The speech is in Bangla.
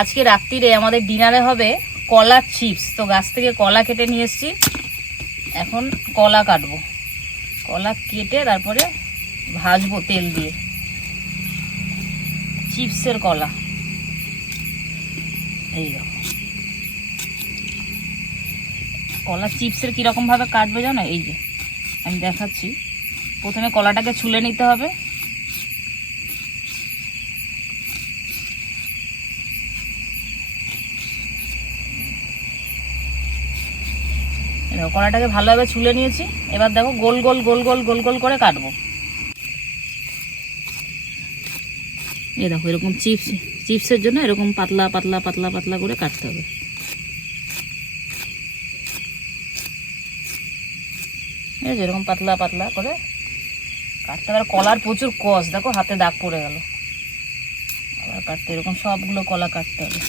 আজকে রাত্রিরে আমাদের ডিনারে হবে কলার চিপস। তো গাছ থেকে কলা কেটে নিয়ে এসেছি, এখন কলা কাটবো। কলা কেটে তারপরে ভাজবো তেল দিয়ে, চিপসের কলা। এই দেখো কলা চিপসের কিরকম ভাবে কাটবে জানো? এই যে আমি দেখাচ্ছি। প্রথমে কলাটাকে ছুলে নিতে হবে, কলাটাকে ভালোভাবে ছুলে নিয়েছি। এবার দেখো গোল গোল গোল গোল গোল গোল করে কাটবো। এই দেখো এরকম চিপসের জন্য এরকম পাতলা পাতলা পাতলা পাতলা করে কাটতে হবে। এই যে এরকম পাতলা পাতলা করে কাটতে হবে। কলার প্রচুর কষ, দেখো হাতে দাগ পড়ে গেল। আবার কাটতে এরকম সবগুলো কলা কাটতে হবে।